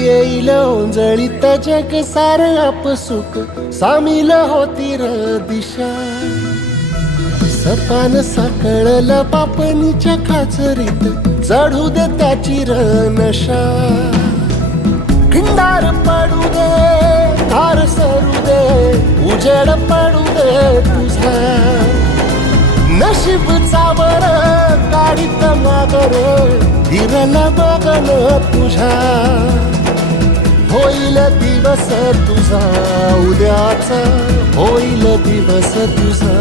येईल ओंजळीत जग सार आपसुक सामील होती र दिशा. सपान साकळल पापणीच्या खाचरीत चढू दे त्याची र नशा. खिंडार पडू दे धार सरू दे उजेड पडू दे तुझा. नशीब चावर गाडीत मागर फिरल बघन तुझ्या. होईल दिवस तुझा उद्याचा होईल दिवस तुझा.